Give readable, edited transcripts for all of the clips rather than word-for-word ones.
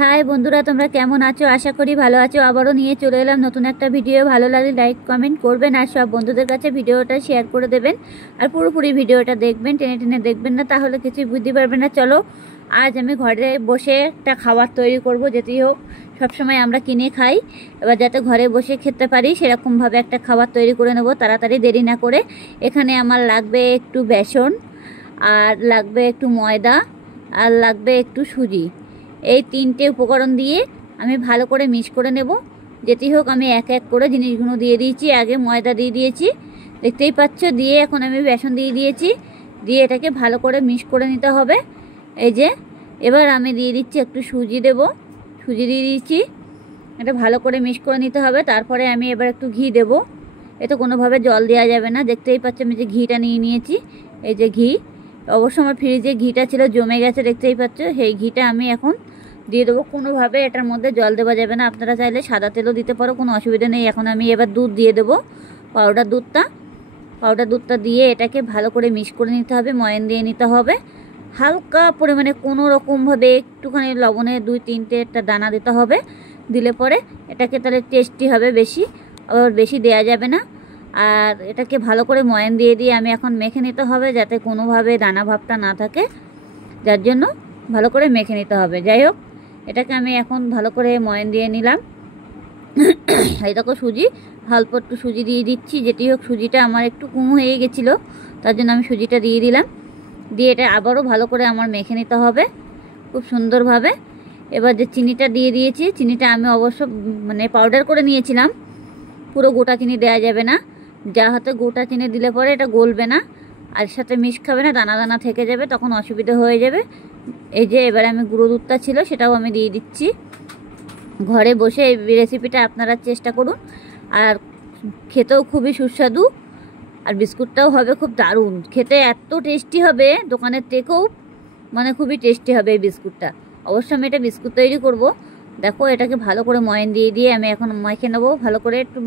High বন্ধুরা, তোমরা কেমন আছো? আশা করি ভালো আছো। আবারও নিয়ে চলে এলাম নতুন একটা ভিডিও। ভালো লাগলে লাইক কমেন্ট করবেন আর সব বন্ধুদের কাছে ভিডিওটা শেয়ার করে দেবেন। আর পুরোপুরি ভিডিওটা দেখবেন, টেনে টেনে দেখবেন না, তাহলে কিছুই বুঝতে পারবেন না। চলো, আজ আমি ঘরে বসে একটা খাবার তৈরি করব। যেতেই হোক, সবসময় আমরা কিনে খাই, এবার যাতে ঘরে বসে খেতে পারি সেরকমভাবে একটা খাবার তৈরি করে নেব তাড়াতাড়ি, দেরি না করে। এখানে আমার লাগবে একটু বেসন, আর লাগবে একটু ময়দা, আর লাগবে একটু সুজি। এই তিনটে উপকরণ দিয়ে আমি ভালো করে মিক্স করে নেব। যেতেই হোক, আমি এক এক করে জিনিসগুলো দিয়ে দিয়েছি। আগে ময়দা দিয়ে দিয়েছি, দেখতেই পাচ্ছ, দিয়ে এখন আমি বেসন দিয়ে দিয়েছি, দিয়ে এটাকে ভালো করে মিক্স করে নিতে হবে। এই যে, এবার আমি দিয়ে দিচ্ছি একটু সুজি দেব, সুজি দিয়ে দিচ্ছি, এটা ভালো করে মিক্স করে নিতে হবে। তারপরে আমি এবার একটু ঘি দেব। এতে কোনোভাবে জল দেওয়া যাবে না। দেখতেই পাচ্ছ আমি যে ঘিটা নিয়ে নিয়েছি, এই যে ঘি। অবশ্য আমার ফ্রিজে ঘিটা ছিল, জমে গেছে, দেখতেই পাচ্ছ। সেই ঘিটা আমি এখন দিয়ে দেবো। কোনোভাবে এটার মধ্যে জল দেওয়া যাবে না। আপনারা চাইলে সাদা তেলও দিতে পারো, কোনো অসুবিধা নেই। এখন আমি এবার দুধ দিয়ে দেবো, পাউডার দুধটা দিয়ে এটাকে ভালো করে মিক্স করে নিতে হবে, ময়ান দিয়ে নিতে হবে হালকা পরিমাণে। কোনো রকমভাবে একটুখানি লবণের 2-3টে দানা দিতে হবে, দিলে পরে এটাকে তাহলে টেস্টি হবে বেশি। আবার বেশি দেয়া যাবে না। আর এটাকে ভালো করে ময়ান দিয়ে আমি এখন মেখে নিতে হবে, যাতে কোনোভাবে দানা ভাবটা না থাকে, যার জন্য ভালো করে মেখে নিতে হবে। যাই হোক, এটাকে আমি এখন ভালো করে ময়ান দিয়ে নিলাম। এই দেখো সুজি, অল্প একটু সুজি দিয়ে দিচ্ছি। যেটি হোক, সুজিটা আমার একটু কম হয়ে গেছিলো, তার জন্য আমি সুজিটা দিয়ে দিলাম। দিয়ে এটা আবারও ভালো করে আমার মেখে নিতে হবে খুব সুন্দরভাবে। এবার যে চিনিটা দিয়ে দিয়েছি, চিনিটা আমি অবশ্য পাউডার করে নিয়েছিলাম, পুরো গোটা চিনি দেওয়া যাবে না। যা হাতে গোটা চিনি দিলে পরে এটা গলবে না, আর সাথে মিক্স খাবে না, দানা দানা থেকে যাবে, তখন অসুবিধা হয়ে যাবে। এই যে, এবার আমি গুঁড়ো দুধটা ছিল সেটাও আমি দিয়ে দিচ্ছি। ঘরে বসে এই রেসিপিটা আপনারা চেষ্টা করুন, আর খেতেও খুবই সুস্বাদু, আর বিস্কুটটাও হবে খুব দারুণ খেতে, এত টেস্টি হবে, দোকানের থেকেও খুবই টেস্টি হবে এই বিস্কুটটা। অবশ্য আমি এটা বিস্কুট তৈরি করব। দেখো, এটাকে ভালো করে ময়ান দিয়ে আমি এখন মেখে নেবো ভালো করে। একটু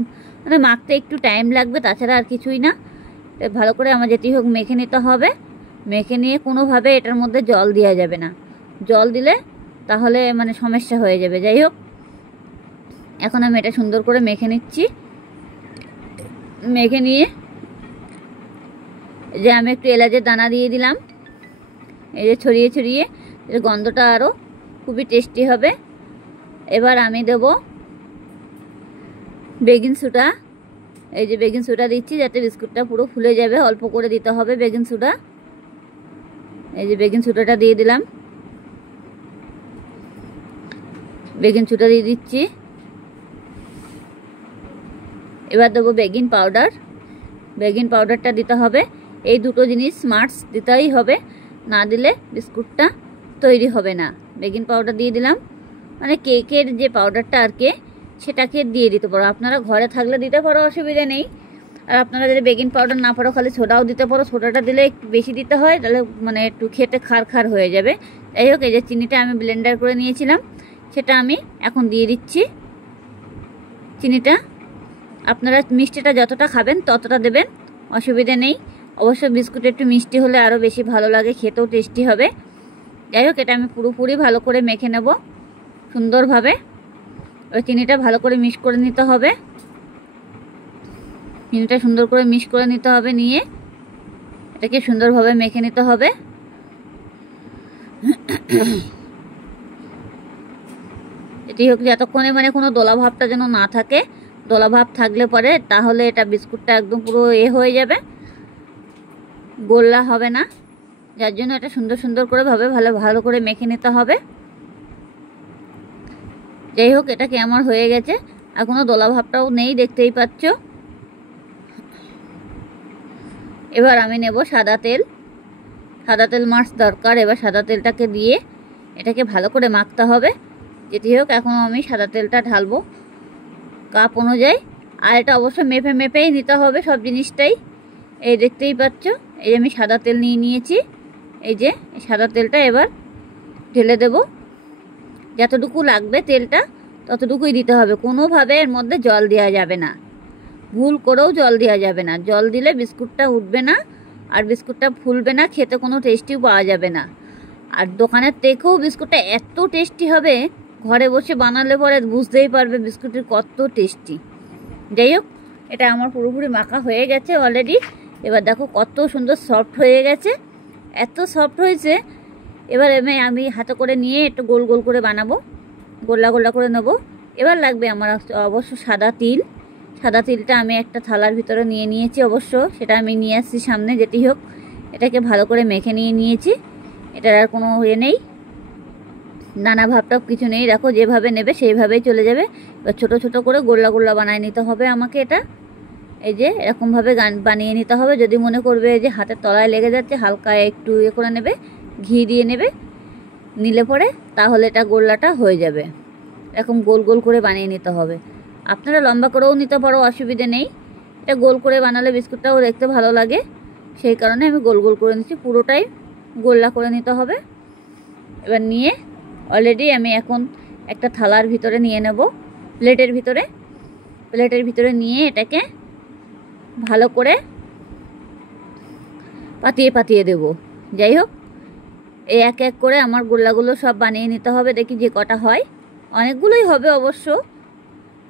মাখতে একটু টাইম লাগবে, তাছাড়া আর কিছুই না। ভালো করে আমার যেতেই হোক মেখে নিতে হবে। মেখে নিয়ে কোনোভাবে এটার মধ্যে জল দেওয়া যাবে না। জল দিলে তাহলে সমস্যা হয়ে যাবে। যাই হোক, এখন আমি এটা সুন্দর করে মেখে নিচ্ছি। মেখে নিয়ে যে আমি একটু এলাচের দানা দিয়ে দিলাম, এই যে ছড়িয়ে ছড়িয়ে, এর গন্ধটা আরও খুবই টেস্টি হবে। এবার আমি দেব বেকিং সোডা। এই যে বেকিং সোডা দিচ্ছি, যাতে বিস্কুটটা পুরো ফুলে যাবে। অল্প করে দিতে হবে বেকিং সোডা। এই যে বেকিং সোডাটা দিয়ে দিলাম, বেকিং সোডা দিয়ে দিচ্ছি। এবার দেবো বেকিং পাউডার। বেকিং পাউডারটা দিতে হবে। এই দুটো জিনিস মাস্ট দিতেই হবে, না দিলে বিস্কুটটা তৈরি হবে না। বেকিং পাউডার দিয়ে দিলাম, কেকের যে পাউডারটা আর কি, সেটাকে দিয়ে দিতে পারো। আপনারা ঘরে থাকলে দিতে পারো, অসুবিধা নেই। আর আপনারা যদি বেকিং পাউডার না পারো, খালি সোডাও দিতে পারো। সোডাটা দিলে একটু বেশি দিতে হয়, তাহলে একটু খেতে খার খার হয়ে যাবে। যাই হোক, এই যে চিনিটা আমি ব্লেন্ডার করে নিয়েছিলাম, সেটা আমি এখন দিয়ে দিচ্ছি। চিনিটা আপনারা মিষ্টিটা যতটা খাবেন ততটা দেবেন, অসুবিধা নেই। অবশ্য বিস্কুট একটু মিষ্টি হলে আরও বেশি ভালো লাগে, খেতেও টেস্টি হবে। যাই হোক, এটা আমি পুরোপুরি ভালো করে মেখে নেব সুন্দরভাবে। ওই চিনিটা ভালো করে মিক্স করে নিতে হবে। চিনিটা সুন্দর করে মিক্স করে নিতে হবে, নিয়ে এটাকে সুন্দরভাবে মেখে নিতে হবে। এটি হোক, যতক্ষণে কোনো দোলাভাবটা যেন না থাকে। দোলাভাব থাকলে পরে তাহলে এটা বিস্কুটটা একদম পুরো হয়ে যাবে, গোল্লা হবে না। যার জন্য এটা সুন্দর সুন্দর করে ভালো করে মেখে নিতে হবে। যাই হোক, এটাকে আমার হয়ে গেছে, আর কোনো দোলাভাবটাও নেই, দেখতেই পাচ্ছ। এবার আমি নেব সাদা তেল। সাদা তেল মাস্ট দরকার। এবার সাদা তেলটাকে দিয়ে এটাকে ভালো করে মাখতে হবে। যেটি হোক, এখন আমি সাদা তেলটা ঢালবো কাপ অনুযায়ী। আর এটা অবশ্য মেপে মেপেই নিতে হবে সব জিনিসটাই। এই দেখতেই পাচ্ছ, এই আমি সাদা তেল নিয়ে নিয়েছি। এই যে সাদা তেলটা এবার ঢেলে দেব। যতটুকু লাগবে তেলটা ততটুকুই দিতে হবে, কোনোভাবে এর মধ্যে জল দেওয়া যাবে না। ভুল করেও জল দেওয়া যাবে না। জল দিলে বিস্কুটটা উঠবে না, আর বিস্কুটটা ফুলবে না, খেতে কোনো টেস্টিও পাওয়া যাবে না। আর দোকানের থেকেও বিস্কুটটা এত টেস্টি হবে, ঘরে বসে বানালে পরে বুঝতেই পারবে বিস্কুটের কত টেস্টি। যাই হোক, এটা আমার পুরোপুরি মাখা হয়ে গেছে অলরেডি। এবার দেখো কত সুন্দর সফট হয়ে গেছে, এত সফট হয়েছে। এবার আমি হাতে করে নিয়ে একটু গোল গোল করে বানাবো, গোল্লা গোল্লা করে নেবো। এবার লাগবে আমার অবশ্য সাদা তিল। সাদা তিলটা আমি একটা থালার ভিতরে নিয়ে নিয়েছি, অবশ্য সেটা আমি নিয়ে আসছি সামনে। যেটি হোক, এটাকে ভালো করে মেখে নিয়েছি। এটার আর কোনো ইয়ে নেই, নানা ভাবটাপ কিছু নেই। দেখো যেভাবে নেবে সেইভাবেই চলে যাবে। এবার ছোটো ছোটো করে গোল্লা গোল্লা বানিয়ে নিতে হবে আমাকে এটা। এই যে এরকমভাবে বানিয়ে নিতে হবে। যদি মনে করবে যে হাতের তলায় লেগে যাচ্ছে, হালকা একটু ইয়ে করে নেবে, ঘি দিয়ে নেবে, নিলে পরে তাহলে এটা গোল্লাটা হয়ে যাবে। এরকম গোল গোল করে বানিয়ে নিতে হবে। আপনারা লম্বা করেও নিতে পারো, অসুবিধে নেই। এটা গোল করে বানালে বিস্কুটটাও দেখতে ভালো লাগে, সেই কারণে আমি গোল গোল করে নিচ্ছি। পুরোটাই গোল্লা করে নিতে হবে। এবার নিয়ে অলরেডি আমি এখন একটা থালার ভিতরে নিয়ে নেব, প্লেটের ভিতরে নিয়ে এটাকে ভালো করে পাতিয়ে দেব। যাই হোক, এই এক এক করে আমার গোল্লাগুলো সব বানিয়ে নিতে হবে। দেখি যে কটা হয়, অনেকগুলোই হবে অবশ্য।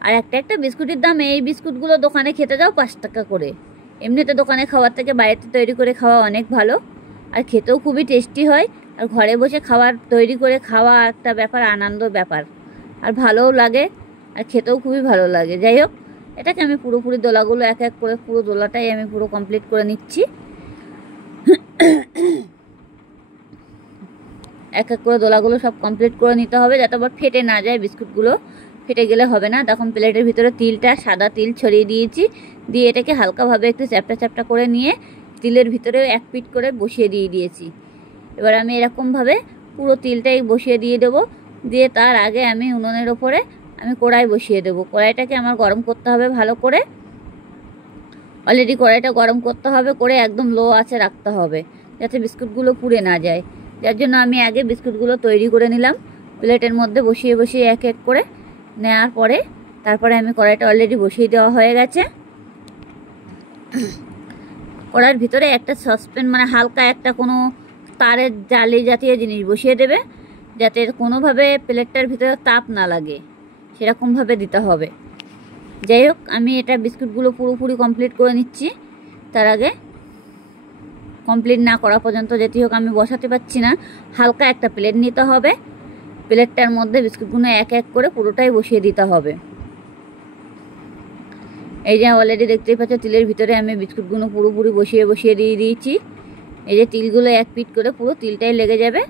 আর একটা বিস্কুটের দাম, এই বিস্কুটগুলো দোকানে খেতে যাও 5 টাকা করে। এমনিতে দোকানে খাওয়ার থেকে বাড়িতে তৈরি করে খাওয়া অনেক ভালো, আর খেতেও খুবই টেস্টি হয়। আর ঘরে বসে তৈরি করে খাওয়া একটা ব্যাপার, আনন্দ ব্যাপার, আর ভালোও লাগে, আর খেতেও খুবই ভালো লাগে। যাই হোক, এটাকে আমি পুরোপুরি দোলাগুলো এক এক করে, পুরো দোলাটাই আমি পুরো কমপ্লিট করে নিচ্ছি। এক এক করে দোলাগুলো সব কমপ্লিট করে নিতে হবে, যাতে আবার ফেটে না যায়। বিস্কুটগুলো ফেটে গেলে হবে না। তখন প্লেটের ভিতরে তিলটা, সাদা তিল ছড়িয়ে দিয়েছি, দিয়ে এটাকে হালকাভাবে একটু চ্যাপটা চ্যাপটা করে নিয়ে তিলের ভিতরে এক পিঠ করে বসিয়ে দিয়েছি। এবার আমি এরকমভাবে পুরো তিলটাই বসিয়ে দিয়ে দেবো। দিয়ে তার আগে আমি উনুনের ওপরে আমি কড়াই বসিয়ে দেবো। কড়াইটাকে আমার গরম করতে হবে ভালো করে। অলরেডি কড়াইটা গরম করতে হবে, করে একদম লো আঁচে রাখতে হবে, যাতে বিস্কুটগুলো পুড়ে না যায়। যার জন্য আমি আগে বিস্কুটগুলো তৈরি করে নিলাম, প্লেটের মধ্যে বসিয়ে এক এক করে নেওয়ার পরে তারপরে আমি কড়াইটা অলরেডি বসিয়ে দেওয়া হয়ে গেছে। কড়াইয়ের ভিতরে একটা সসপ্যান, মানে হালকা একটা কোনো তারের জালি জাতীয় জিনিস বসিয়ে দেবে, যাতে কোনোভাবে প্লেটটার ভিতরে তাপ না লাগে, সেরকমভাবে দিতে হবে। যাই হোক, আমি এটা বিস্কুটগুলো পুরোপুরি কমপ্লিট করে নিচ্ছি। তার আগে কমপ্লিট না করা পর্যন্ত যেটি হোক আমি বসাতে পারছি না। হালকা একটা প্লেট নিতে হবে, প্লেটটার মধ্যে বিস্কুটগুলো এক এক করে পুরোটাই বসিয়ে দিতে হবে। এই যে অলরেডি দেখতেই পাচ্ছ, তিলের ভিতরে আমি বিস্কুটগুলো পুরোপুরি বসিয়ে দিয়ে দিয়েছি। এই যে তিলগুলো এক পিঠ করে পুরো তিলটাই লেগে যাবে।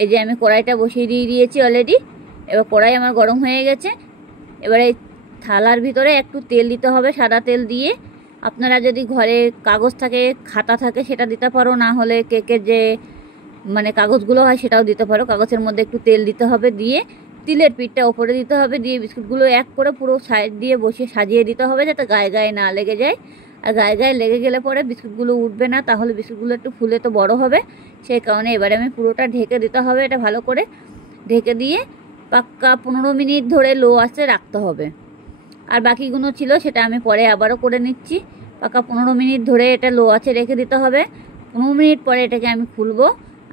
এই যে আমি কড়াইটা বসিয়ে দিয়েছি অলরেডি। এবার কড়াই আমার গরম হয়ে গেছে। এবার এই থালার ভিতরে একটু তেল দিতে হবে, সাদা তেল দিয়ে। আপনারা যদি ঘরে কাগজ থাকে, খাতা থাকে, সেটা দিতে পারো, না হলে কেকের যে মানে কাগজগুলো হয় সেটাও দিতে পারো। কাগজের মধ্যে একটু তেল দিতে হবে, দিয়ে তিলের পিঠটা ওপরে দিতে হবে, দিয়ে বিস্কুটগুলো এক করে পুরো সাইড দিয়ে বসিয়ে সাজিয়ে দিতে হবে, যাতে গায়ে না লেগে যায়। আর গায়ে লেগে গেলে পরে বিস্কুটগুলো উঠবে না, তাহলে বিস্কুটগুলো একটু ফুলে তো বড় হবে। সেই কারণে এবারে আমি পুরোটা ঢেকে দিতে হবে। এটা ভালো করে ঢেকে দিয়ে পাক্কা 15 মিনিট ধরে লো আঁচে রাখতে হবে। আর বাকিগুলো ছিল সেটা আমি পরে আবারও করে নিচ্ছি। পাক্কা 15 মিনিট ধরে এটা লো আঁচে রেখে দিতে হবে। 15 মিনিট পরে এটাকে আমি খুলবো।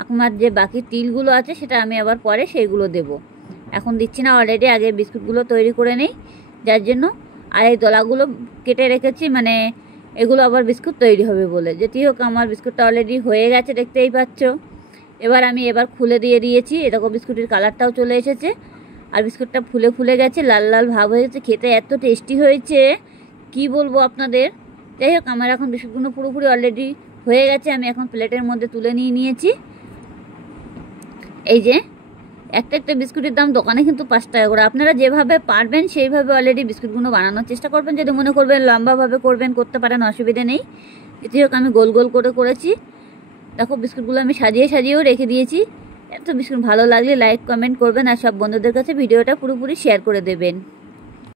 আমার যে বাকি তিলগুলো আছে সেটা আমি আবার পরে সেইগুলো দেব, এখন দিচ্ছি না। অলরেডি আগে বিস্কুটগুলো তৈরি করে নেই, যার জন্য। আর এই দলাগুলো কেটে রেখেছি, মানে এগুলো আবার বিস্কুট তৈরি হবে বলে। যেটি হোক, আমার বিস্কুটটা অলরেডি হয়ে গেছে, দেখতেই পাচ্ছ। এবার খুলে দিয়েছি। এরকম বিস্কুটের কালারটাও চলে এসেছে, আর বিস্কুটটা ফুলে গেছে, লাল ভাব হয়ে গেছে। খেতে এত টেস্টি হয়েছে, কি বলবো আপনাদের। যাই হোক, আমার এখন বিস্কুটগুলো পুরোপুরি অলরেডি হয়ে গেছে। আমি এখন প্লেটের মধ্যে তুলে নিয়েছি। এই যে একটা বিস্কুটের দাম দোকানে কিন্তু 5 টাকা করে। আপনারা যেভাবে পারবেন সেইভাবে অলরেডি বিস্কুটগুলো বানানোর চেষ্টা করবেন। যদি মনে করবেন লম্বাভাবে করতে পারেন, অসুবিধা নেই। এটি হোক, আমি গোল গোল করে করেছি। দেখো বিস্কুটগুলো আমি সাজিয়েও রেখে দিয়েছি। এত বিস্কুট ভালো লাগলে লাইক কমেন্ট করবেন, আর সব বন্ধুদের কাছে ভিডিওটা পুরোপুরি শেয়ার করে দেবেন।